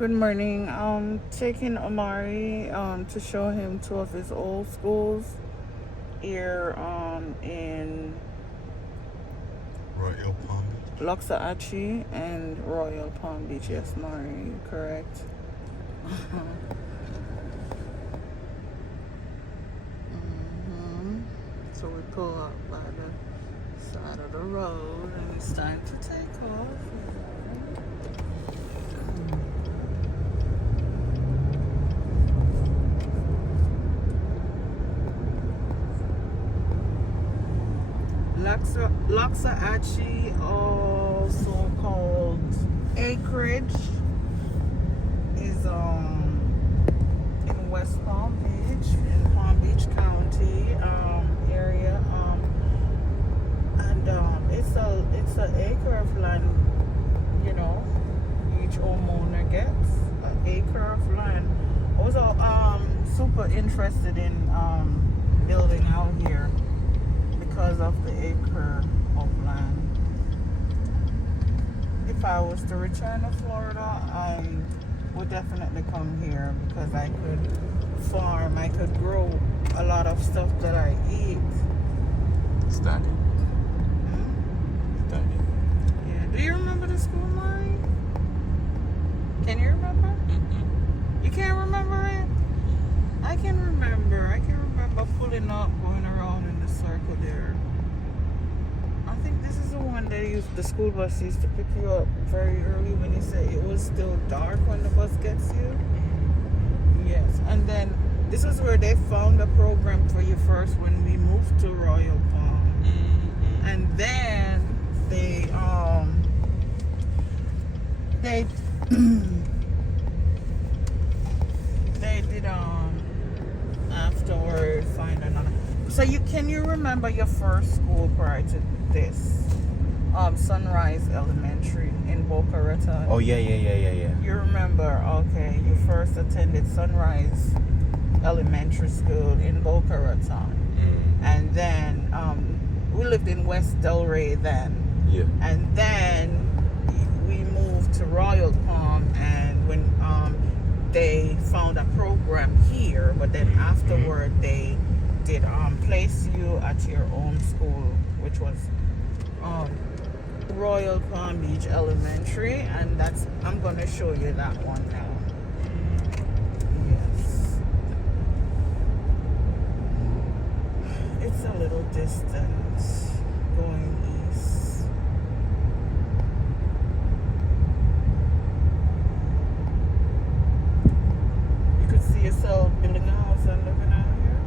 Good morning. Taking Amari to show him two of his old schools here in Royal Palm Beach. Loxahatchee and Royal Palm Beach. Yes, Mari, correct. So we pull up by the side of the road and it's time to take off. Loxahatchee, also called Acreage, is in West Palm Beach, in Palm Beach County area, and it's an acre of land. You know, each homeowner gets an acre of land. I was super interested in building out here because of the acre of land. If I was to return to Florida, I would definitely come here because I could farm, I could grow a lot of stuff that I eat. Study. Yeah. Do you remember the school, Mari? Can you remember? You can't remember it? I can remember. I can remember pulling up, going around in the circle there. I think this is the one that the school bus used to pick you up very early when you said it was still dark when the bus gets you. Yes, and then this is where they found a program for you first when we moved to Royal Palm, and then they they did afterward find another. So can you remember your first school prior to this? Sunrise Elementary in Boca Raton. Oh yeah. You remember? Okay, you first attended Sunrise Elementary School in Boca Raton, and then we lived in West Delray then. Yeah. And then we moved to Royal Palm, and when they found a program here, but then afterward they did place you at your own school, which was Royal Palm Beach Elementary, and I'm gonna show you that one now. Yes, it's a little distance going east. You could see yourself building a house and living out here.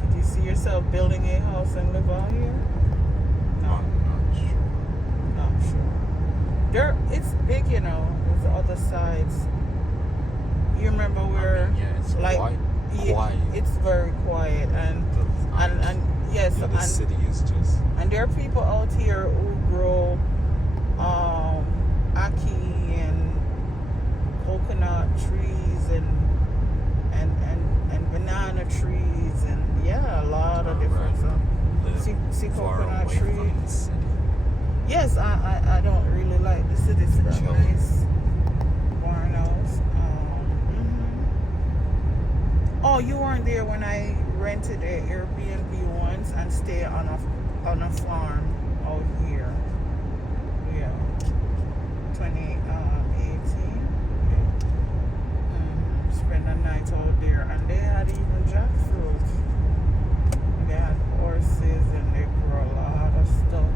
Could you see yourself building a house and live out here? Not sure. Not sure. It's big, you know. There's other sides. You remember where? Yeah, it's like quiet. It's very quiet, and yes, the city is just. And there are people out here who grow ackee and coconut trees and banana trees, and yeah, a lot of different stuff. See coconut trees. Yes, I don't really like the city. It's a nice barn house. Oh, you weren't there when I rented an Airbnb once and stayed on a farm out here. Yeah, 2018. Yeah. Spent a night out there, and they had even jackfruit. They had horses, and they grew a lot of stuff.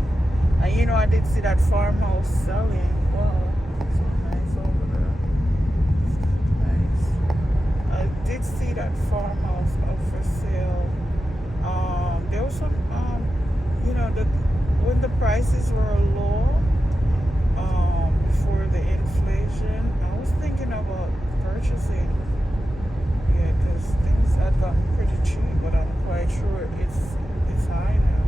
And you know, I did see that farmhouse selling. Wow, so nice over there. Nice. I did see that farmhouse up for sale. There was some, you know, when the prices were low, before the inflation, I was thinking about purchasing. Yeah, because things had gotten pretty cheap, but I'm quite sure it's high now.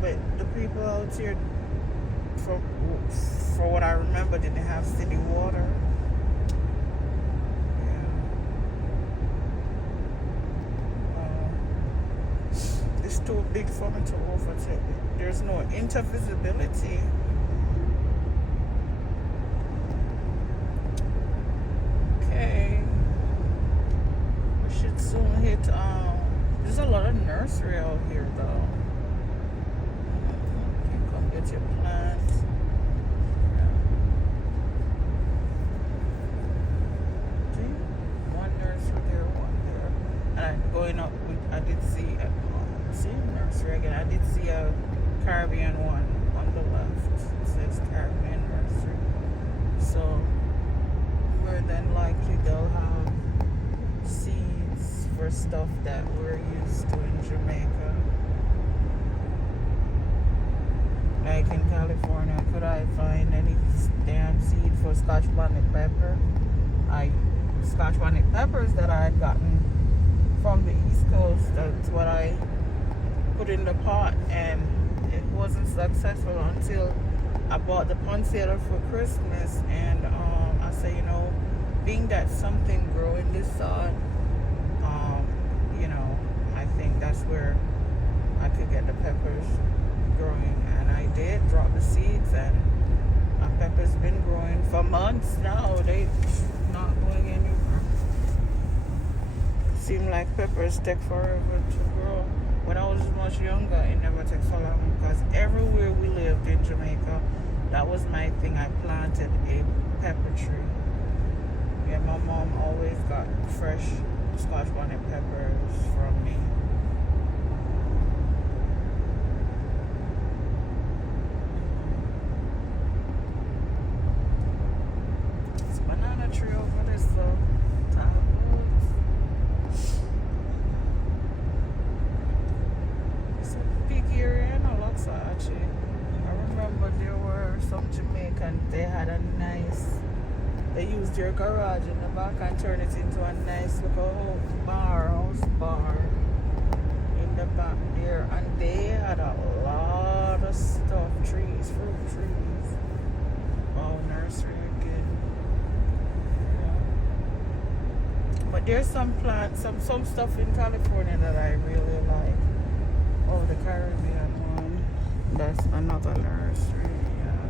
But the people out here, for what I remember, didn't have city water. Yeah. too big for me to overtake it. There's no intervisibility. Okay. We should soon hit there's a lot of nursery out here though. You can come get your plants. Yeah. See? One nursery there, one there. And going up I did see nursery again. I did see a Caribbean one on the left. It says Caribbean nursery. So more than likely they'll have seeds for stuff that we're used to in Jamaica. Like in California, could I find any damn seed for Scotch bonnet pepper? Scotch bonnet peppers that I had gotten from the East Coast, that's what I put in the pot, and it wasn't successful until I bought the poinsettia for Christmas. And I say, being that something grow in this sod, I think that's where I could get the peppers growing. And I did drop the seeds, and my peppers been growing for months now. They not going anywhere. Seem like peppers take forever to grow. When I was much younger, it never takes so long, because everywhere we lived in Jamaica, that was my thing. I planted a pepper tree. Yeah, my mom always got fresh Scotch bonnet peppers from me. It's a banana tree over there, so it's a big area in Aloxachi. I remember there were some Jamaicans, they had a nice, they used their garage in the back and turned it into a nice little house bar in the back there. And they had a lot of stuff, trees, fruit trees. Oh, nursery again. Yeah. But there's some plants, some stuff in California that I really like. Oh, the Caribbean one. That's another nursery. Yeah.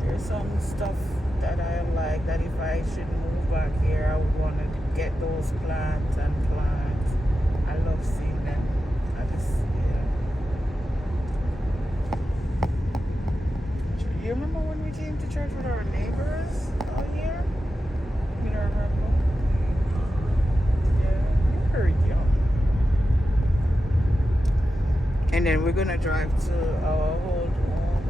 There's some stuff that I like, that if I should move back here, I would want to get those plants and plants. I love seeing them. You remember when we came to church with our neighbors out here? You don't remember? Yeah, you were young. And then we're gonna drive to our old home.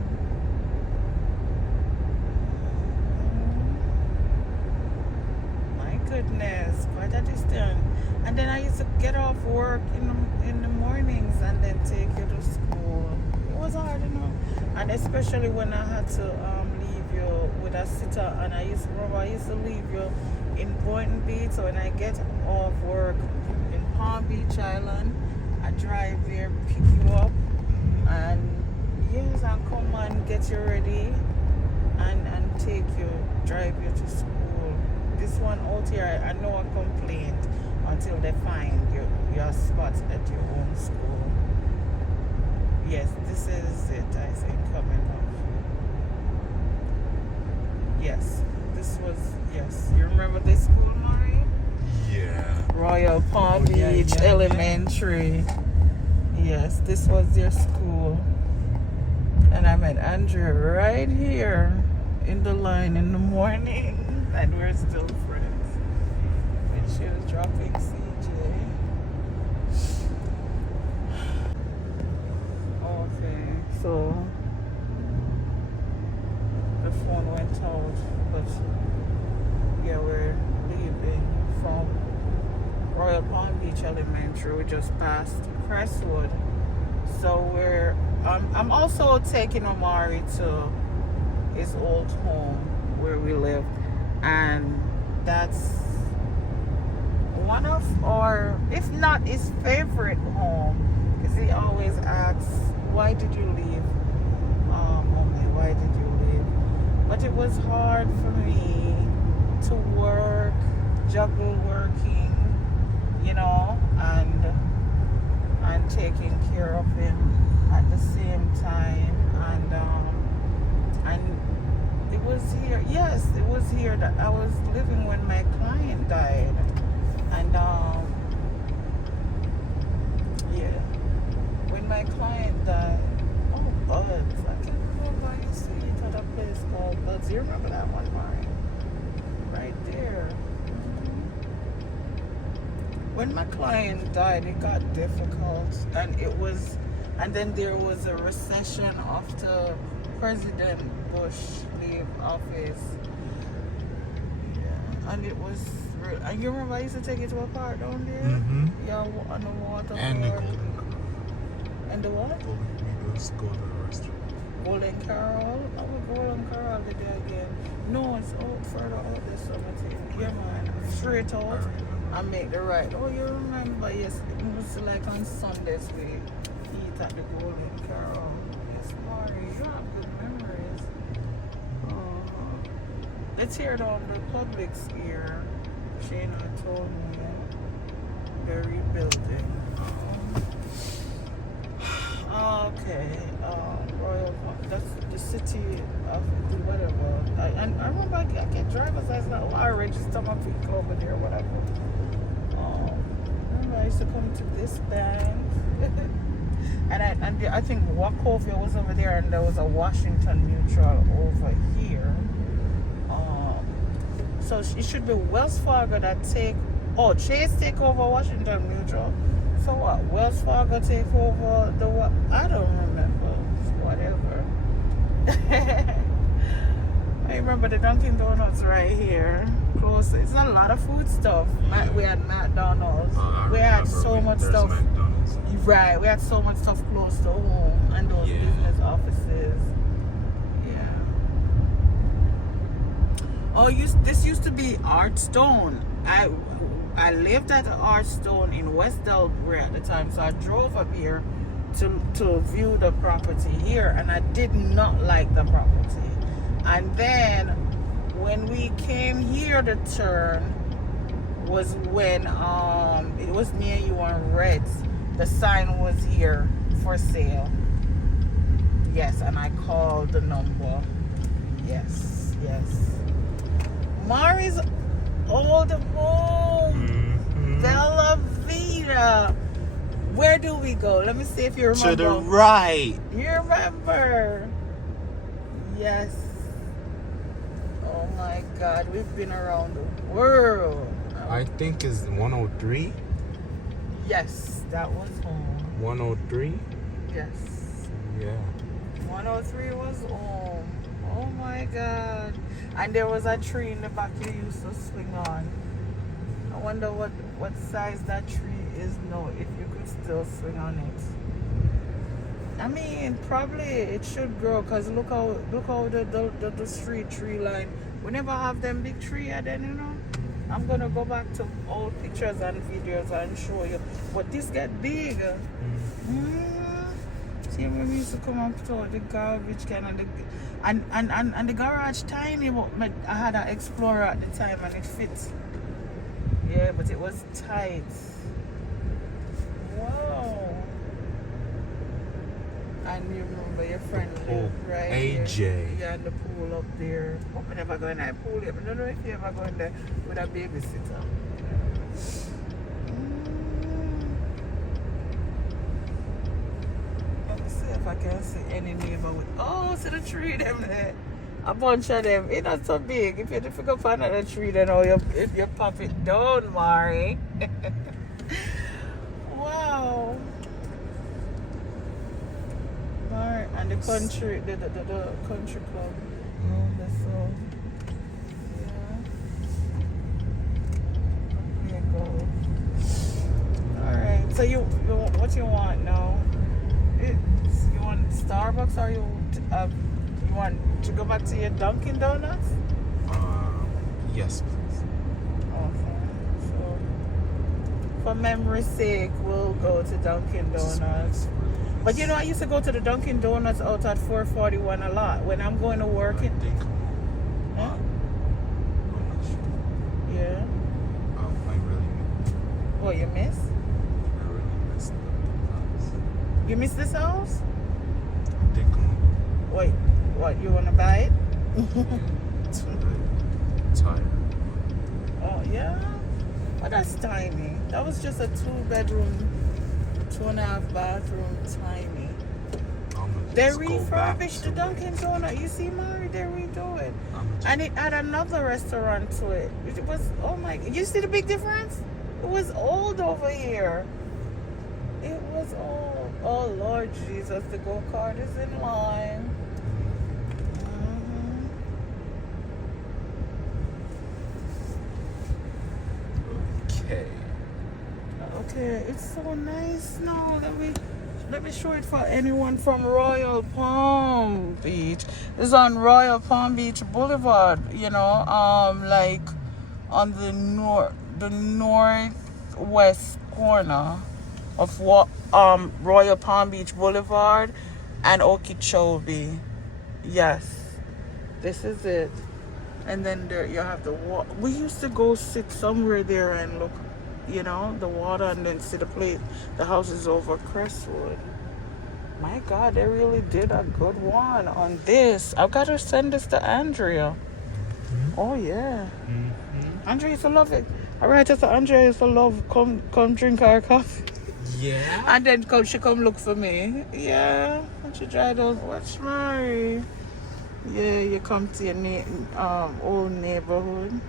My goodness, quite a distance. And then I used to get off work in the mornings and then take you to school. It was hard, and especially when I had to leave you with a sitter. And I used to leave you in Boynton Beach. So when I get off work in Palm Beach Island, I drive there, pick you up, and come and get you ready and take you, drive you to school. This one out here, I know a complaint until they find your spot at your own school. Yes, this is it, I think, coming up. Yes, you remember this school, Mari? Yeah. Royal Palm Beach Elementary. Yes, this was your school. And I met Andrea right here in the line in the morning, and we're still friends. When she was dropping CJ. Okay, so the phone went out, but yeah, we're leaving from Royal Palm Beach Elementary. We just passed Crestwood. So I'm also taking Omari to his old home where we live, and that's one of our, if not his favorite home, because he always asks, why did you leave, Mommy, why did you leave? But it was hard for me to juggle working, and and taking care of him at the same time. And it was here, yes, it was here that I was living when my client died. And yeah, when my client died, oh, Buds, I can't remember, I used to eat at a place called Buds. You remember that one, Mari? Right there. When my client died, it got difficult, and then there was a recession after President Bush leave office. Yeah, and it was. And you remember I used to take it to a park down there? Mm-hmm. Yeah, on the water. And the Golden And the what? We just go to the restaurant. Golden Carol? I would Golden Carol the day again. No, it's further out this summer. Yeah, man. Straight out. I make the right. Oh, you remember? Yes, it was like on Sundays we eat at the Golden Carol. Yes, Mari, you have good memories. Let's hear down the Publix here. Shayna told me they're rebuilding. Okay, Royal. That's the city of whatever. And I remember I get driver's license. Oh, I register my vehicle over there, whatever. Remember I used to come to this bank, and I think Wachovia was over there, and there was a Washington Mutual over here. So it should be Wells Fargo that Chase take over Washington Mutual. So what? Wells Fargo take over the what? I don't remember. Whatever. I remember the Dunkin' Donuts right here. Close. It's a lot of food stuff. We had McDonald's. We had so much stuff. McDonald's. Right. We had so much stuff close to home and those business offices. Yeah. Oh, this used to be Artstone. I lived at Artstone in West Delaware at the time, so I drove up here to view the property here, and I did not like the property. And then when we came here to turn was when it was near you on Reds. The sign was here for sale. Yes, and I called the number. Yes. Mari's old home. Bella Vita. Where do we go? Let me see if you remember. To the right. You remember? Yes. Oh my God, we've been around the world. I think it's 103. Yes, that was home. 103. Yes. Yeah. 103 was home. Oh my God. And there was a tree in the back you used to swing on. I wonder what size that tree is now, if you could still swing on it. I mean, probably it should grow, because look how the street tree line. We never have them big tree then, you know. I'm gonna go back to old pictures and videos and show you. But this get big. See, when we used to come up to the garbage can and the garage tiny, but I had an Explorer at the time and it fits. Yeah, but it was tight. Wow. And you remember your friend lived right AJ. here. Yeah, and the pool up there. But we never go in that pool yet. I don't know if you ever go in there with a babysitter. Let me see if I can see any neighbor with. Oh, see the tree them there. A bunch of them. It's not so big. If you go find another tree, then you pop it down, Mari. Wow. Mari, and the country, the country club. Oh, that's so. Yeah. Here you go. All right. So you what you want now? You want Starbucks, or you want to go back to your Dunkin' Donuts? Yes, please. Okay. So, for memory's sake, we'll go to Dunkin' Donuts. But you know, I used to go to the Dunkin' Donuts out at 441 a lot when I'm going to work. I think. Huh? I'm not sure. Yeah. I really. What you miss? I really missed that. You miss this house? I think I'm Wait, what? You wanna buy it? tired. Oh yeah. Oh, that's tiny. That was just a 2-bedroom, 2.5 bathroom, tiny. They Just go back refurbished to the Dunkin' Donut. You see, Mari, they redo it. I'ma And it had another restaurant to it. It was, oh my, you see the big difference? It was old over here. It was old. Oh, Lord Jesus, the go-kart is in line. Mhm. Okay. Okay, it's so nice now. Let me show it for anyone from Royal Palm Beach. It's on Royal Palm Beach Boulevard, you know, like on the northwest corner of what Royal Palm Beach Boulevard and Okeechobee. Yes. This is it. And then there you have the water. We used to go sit somewhere there and look, you know, the water, and then see the place. The house is over Crestwood. My God, they really did a good one on this. I've got to send this to Andrea. Oh yeah, Andrea used to love it. I write it to Andrea used to love come drink our coffee, Yeah. and then she come look for me. Yeah, and she try to watch Mary. Yeah, you come to your old neighborhood.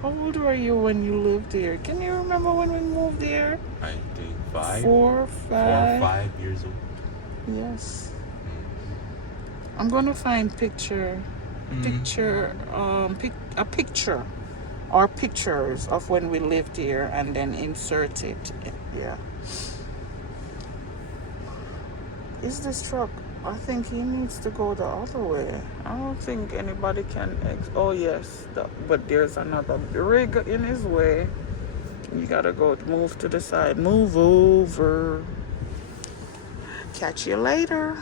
How old were you when you lived here? Can you remember when we moved here? I think 5. 4, 5. 4 or 5 years old. Yes. I'm gonna find a picture or pictures of when we lived here and then insert it. Yeah. Is this truck? I think he needs to go the other way. I don't think anybody can. Oh yes, but there's another rig in his way. You gotta go move to the side. Move over. Catch you later.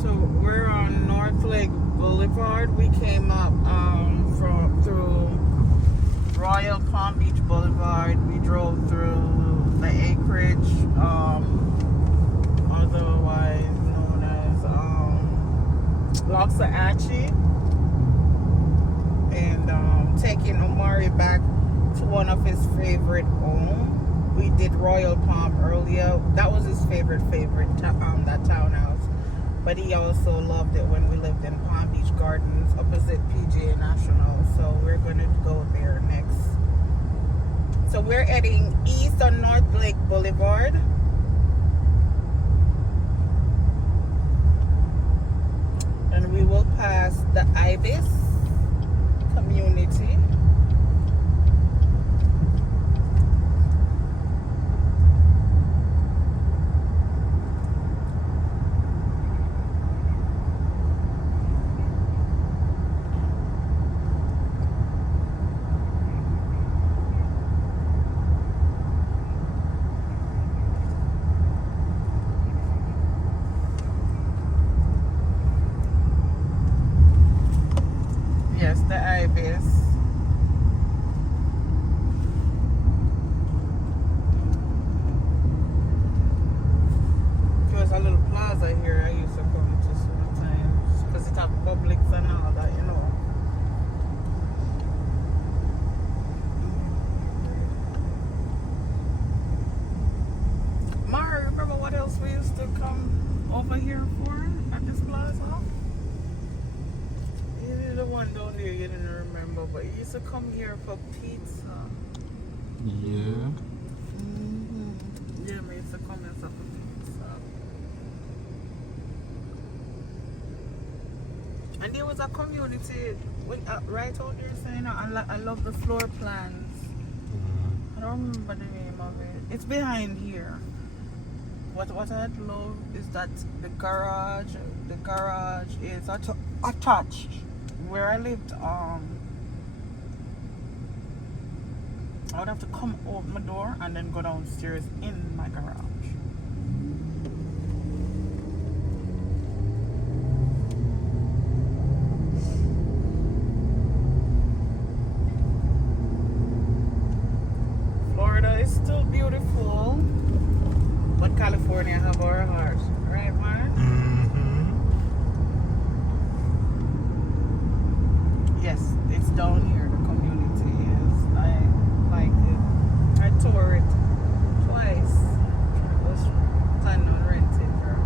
So we're on North Lake Boulevard. We came up through Royal Palm Beach Boulevard. We drove through the acreage, otherwise known as Loxahatchee, and taking Omari back to one of his favorite homes. We did Royal Palm earlier. That was his favorite that townhouse. But he also loved it when we lived in Palm Beach Gardens opposite PGA National. So we're going to go there next. So we're heading east on North Lake Boulevard. And we will pass the Ibis community. Yes, the Ibis. There's a little plaza here I used to come to sometimes because it have Publix and all that, you know. Mara, remember what else we used to come over here for at this plaza? You're the one down there you didn't remember, but you used to come here for pizza. Yeah. Yeah, we used to come here for pizza. And there was a community right out there saying, I love the floor plans. I don't remember the name of it. It's behind here. What I love is that the garage is attached. Where I lived, I would have to come open my door and then go downstairs in my garage. Florida California have our hearts. Right, Mark? Mm-hmm. Yes, it's down here. The community is. I like it. I toured it twice. I was planning on renting her.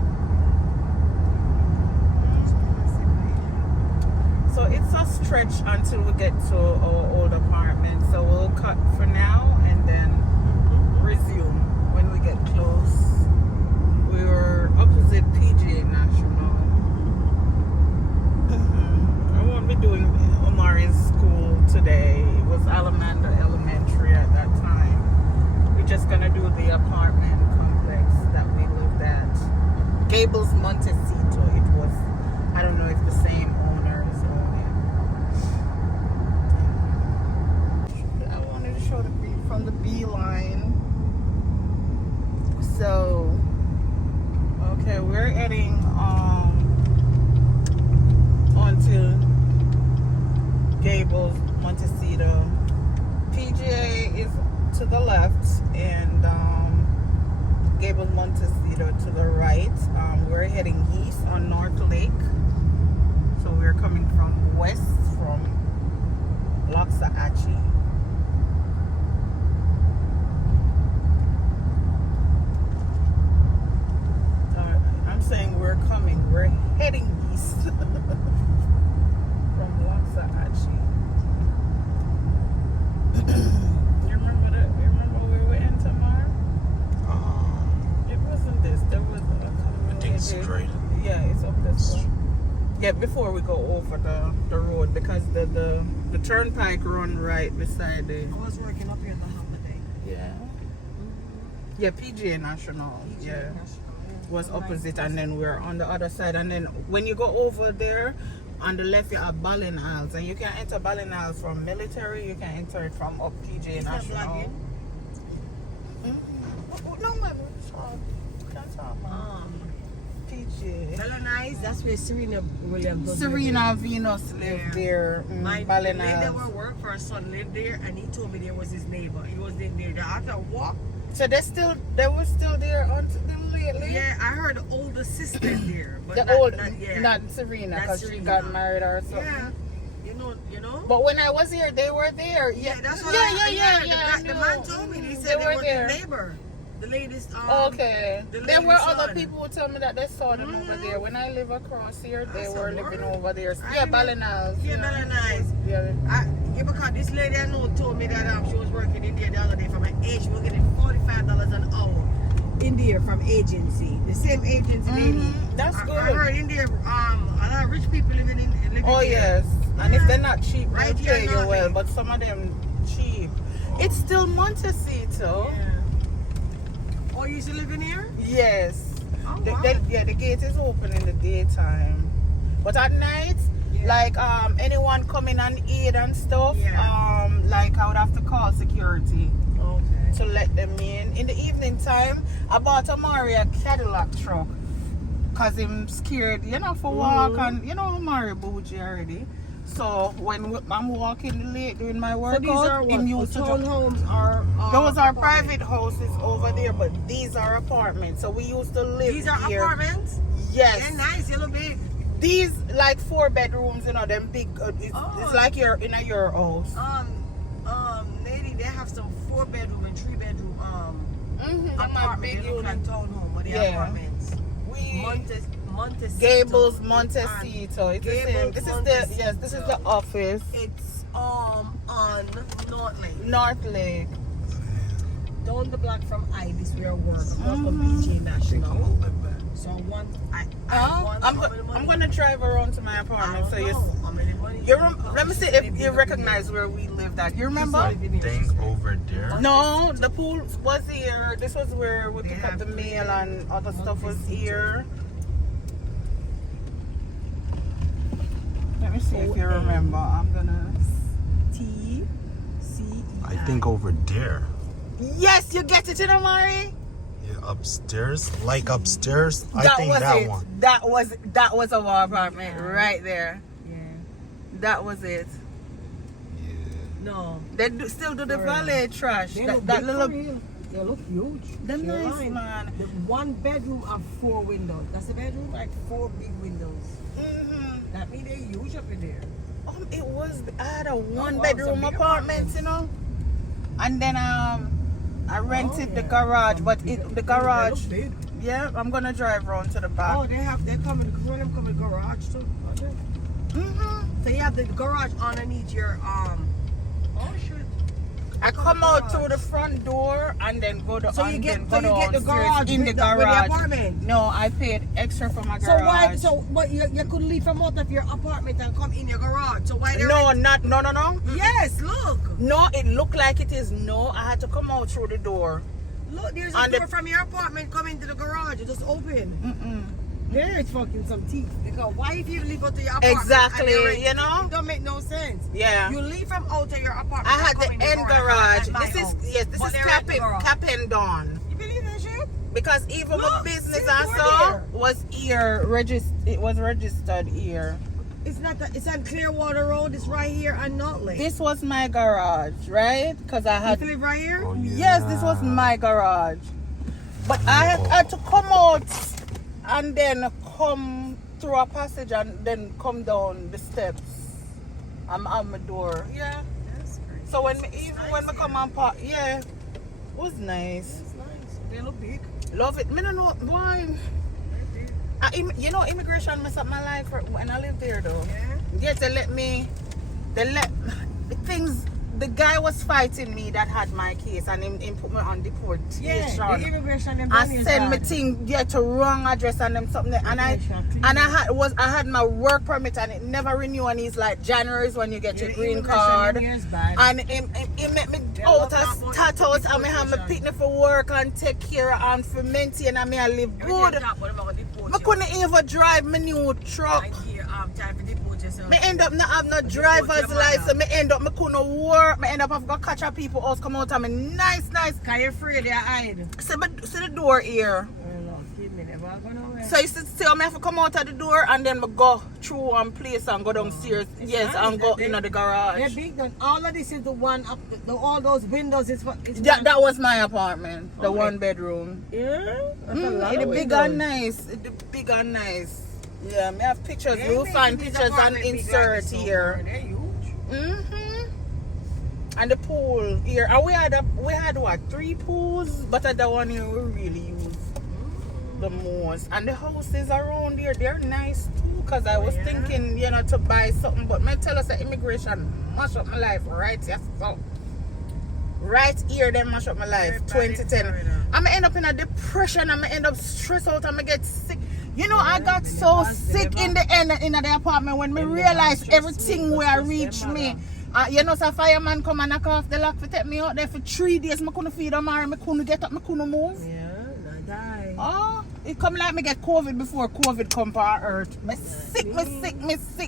So it's a stretch until we get to our old apartment. So we'll cut for now and then resume when we get close. We were opposite PGA National. I won't be doing Omari's school today. It was Alamanda Elementary at that time. We're just gonna do the apartment complex that we lived at. Gables Montecito. It was, I don't know if the same owners own it. I wanted to show the view from the B line. So, okay, we're heading onto Gables, Montecito. PGA is to the left and Gables, Montecito to the right. We're heading east on North Lake. So we're coming from west from Loxahatchee. I'm saying we're heading east from Loxahatchee. You remember that? You remember where we were in Tamar? It wasn't this. There was a I think straight. Yeah, it's up this way. Yeah, before we go over the road because the turnpike run right beside it. I was working up here at the holiday. Yeah. Yeah, PGA National. Yeah. Was opposite and then we're on the other side and then when you go over there on the left you have Ballin Isles and you can enter Ballin Isles from military, you can enter it from up PGA National. No man, can't talk PGA. Bella Nice, that's where Serena Williams was. Serena Venus lived there. My Ballin lady that Isles. worked for her son lived there and he told me there was his neighbor. He was in there. I had to walk. So they were still there until lately? Yeah, I heard the older sister there. But not Serena, because she got married or something. Yeah. You know? But when I was here, they were there. Yeah, that's what The man told me. He said they were there. his neighbor. The latest okay. There were other son. people who told me that they saw them over there. When I live across here, they were living over there. I Yeah, know. Ballin Isles. Yeah, Bella Nice. Yeah. Because this lady I know told me that she was working in there the other day from an age. She was getting $45 an hour in there from agency. The same agency lady. That's good. I heard in there, a lot of rich people living there. Oh, yes. And if they're not cheap, Right they'll pay here, you well. nothing. But some of them cheap. It's still Montecito. Yeah. Oh, you used to live in here? Yes. Oh, The, wow. the gate is open in the daytime. But at night, Yeah. like anyone coming and eat and stuff, Yeah. like I would have to call security Okay. to let them in. In the evening time, I bought a Mario Cadillac truck because I'm scared, for walk and Mario bougie already. So when I'm walking late doing my So workout, these are what? him used to Townhomes are those are apartments. private houses over there, but these are apartments. So we used to live These are here. apartments? Yes. They're nice, yellow big. These like 4 bedrooms, them big. It's like you're in your house. Lady, they have some 4-bedroom and 3-bedroom Them are apartment. big They look like units. townhome, but they're Yeah. apartments. Montecito. Gables, Montecito. It's the same. Gables, This is this is the Montecito. office. It's on North Lake. North Lake. Down the block from I, this where I work. I'm from BJ National. So I want I'm gonna drive around to my apartment. So let me see if you recognize where we lived at. You remember? Thing over there. No, the pool was here. This was where we pick up the mail and other stuff was here. Let me see if you remember. I'm gonna. TCE. I think over there. Yes, you get it, Mari. Yeah, upstairs. Like upstairs. I That think was that it. one. That was our apartment right there. Yeah. That was it. Yeah. No. They still do the valet trash. They That look that big little. for real. They look huge. Them nice, Caroline. man. The one bedroom have 4 windows. That's the bedroom, like 4 big windows. That means they're huge up in there. I had a one wow, bedroom it's a big apartment, apartment. you know. And then I rented the yeah. garage, but They the look garage, big. yeah, I'm gonna drive around to the back. Oh, they're coming. One of them come in the garage too. Okay. So you have the garage underneath your Oh shit. I come out through the front door and then go to So you get go the downstairs garage in the with garage. with the apartment. No, I paid extra for my So garage. why? So but you could leave from out of your apartment and come in your garage. So why? No, no. Yes, look. No, it looked like it is. No, I had to come out through the door. Look, there's a And door from your apartment coming to the garage. You just open. There is fucking some teeth. Because why if you leave out to your apartment? Exactly, and they- you know? It don't make no sense. Yeah. You leave from out to your apartment. I had and the come in end door garage. and come at This my is house. this But is they're at the garage. capping down. You believe that shit? Because even my Look, business see, I door saw there. was here it was registered here. It's not that. It's on Clearwater Road. It's right here on Nutley. This was my garage, right? Because I had You live right here? Oh, yes, this was my garage. But I had to come out and then come through a passage and then come down the steps. I'm at my door. Yeah. That's great. So when when I come and park, yeah, it was nice. It's nice. They look big. Love it. Me don't know why. You know, immigration messed up my life when I lived there, though. Yeah. Yes, the things. The guy was fighting me that had my case, and him put me on deportation. Yeah. The immigration them I done is send me bad. thing to wrong address and them something, and I had my work permit and it never renewed, and he's like January is when you get your The green immigration card, them here is bad. and he make me They out love that as about status, and me have me deportation. picnic for work and take care and for maintain and me I live good. I couldn't even drive my new truck. Me end up not have no driver's license. Me end up me couldn't work. Me end up have got catch up people house come out and me nice. Can you afraid they hide? See the door here. So you see me have to come out of the door and then me go through one place and go downstairs. Yes, nice and go that into the They're garage. big. Then all of this is the one up. All those windows is what. That was my apartment, the Okay. one bedroom. Yeah. That's a lot It's of big windows. and nice. It's big and nice. Yeah, me have pictures. They We'll make find these pictures and apartment big like insert this over here. there. They're huge. And the pool here. And we had what, 3 pools, but the one here we really use the most. And the houses around here, they're nice too. Cause I was thinking, to buy something, but me tell us that immigration mash up my life right here. So right here, they mash up my life. 2010. I'm gonna end up in a depression. I'm gonna end up stressed out. I'm gonna get sick. I got so sick in the end in the apartment when me realized everything where reached me. So fireman come and knock off the lock to take me out there for 3 days. I couldn't feed them, I couldn't get up, I couldn't move. Yeah, I die. Oh, it come like me get COVID before COVID come to our earth. Me sick.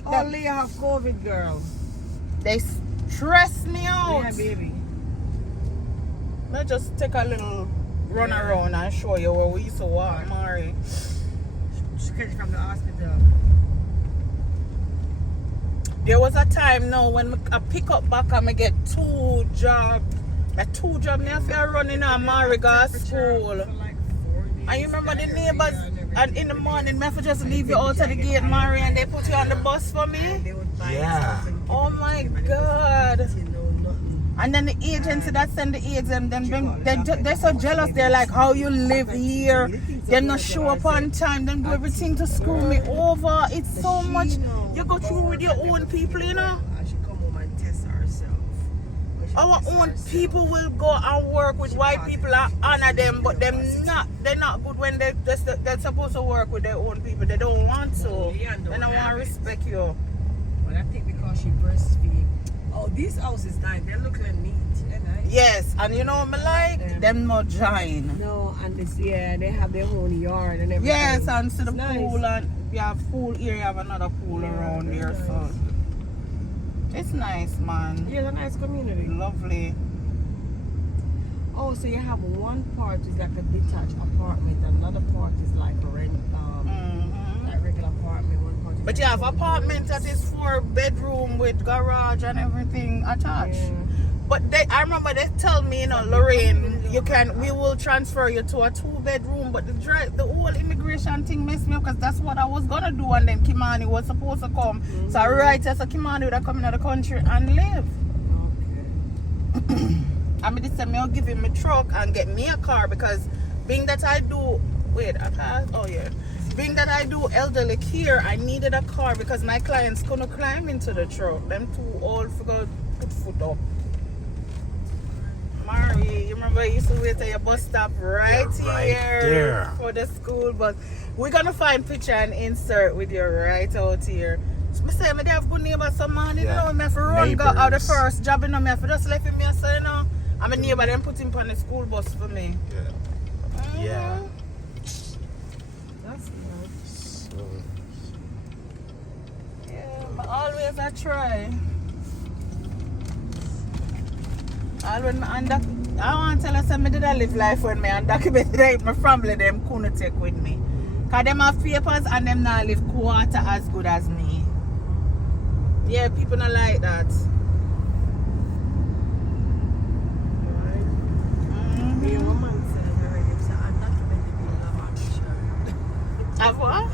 Only you have COVID, girl. They stress me out. Yeah, baby. Let's just take a little run around and show you where we used to walk, Mari. She catch from the hospital. There was a time now when I pick up back and I get 2 jobs. My 2 jobs, I have to run in a Mariga school. And you remember the neighbors, and in the morning, I have to just leave you out of the gate, Mari, and they put you on the bus for me? Yeah. Oh my God. And then the agency that send the aids, and they're so jealous. They're like, how you live here? They're not show up on time. Then do everything to screw me over. It's so much. You go through with your own people, I should come home and test herself. Our own people will go and work with white people and honor them, but they're not good when they're supposed to work with their own people. They don't want to. They don't want to respect you. But I think because she breastfeed. Oh, these houses nice. They look like neat. They're nice. Yes, and you know what I like? Them not giant. No, and this, they have their own yard and everything. Yes, and to the It's nice. pool, and you have pool here, you have another pool around very there, so it's nice, man. Yeah, it's a nice community. Lovely. Oh, so you have one part is like a detached apartment, another part is like a rent, like regular apartment. One part is But you have apartment that is 4 bedroom with garage and everything attached. Yeah. But I remember they tell me, Lorraine you can. We will transfer you to a 2-bedroom, but the whole immigration thing messed me up because that's what I was gonna do, and then Kimani was supposed to come. So I write as a Kimani would have come into the country and live. Okay. I mean, this time I'll give him a truck and get me a car because being that I do. Wait, a car? Oh yeah. Being that I do elderly care, I needed a car because my clients couldn't climb into the truck. Them too old for go put foot up. Mari, you remember you used to wait at your bus stop right here there for the school bus. We're gonna find picture and insert with you right out here. So I say, I have good neighbors, some man, you know, I have to run go out the first job, you know, I have to just left him here, so you know, I'm a neighbor, then put him on the school bus for me. Yeah. Yeah. That's good. So, Yeah, but always I try. I want to tell us that I did I live life when me undocumented my family them couldn't take with me. Cause them have papers and them not live quarter as good as me. Yeah, people not like that. Me and one man said already, so undocumented people have action. Have what?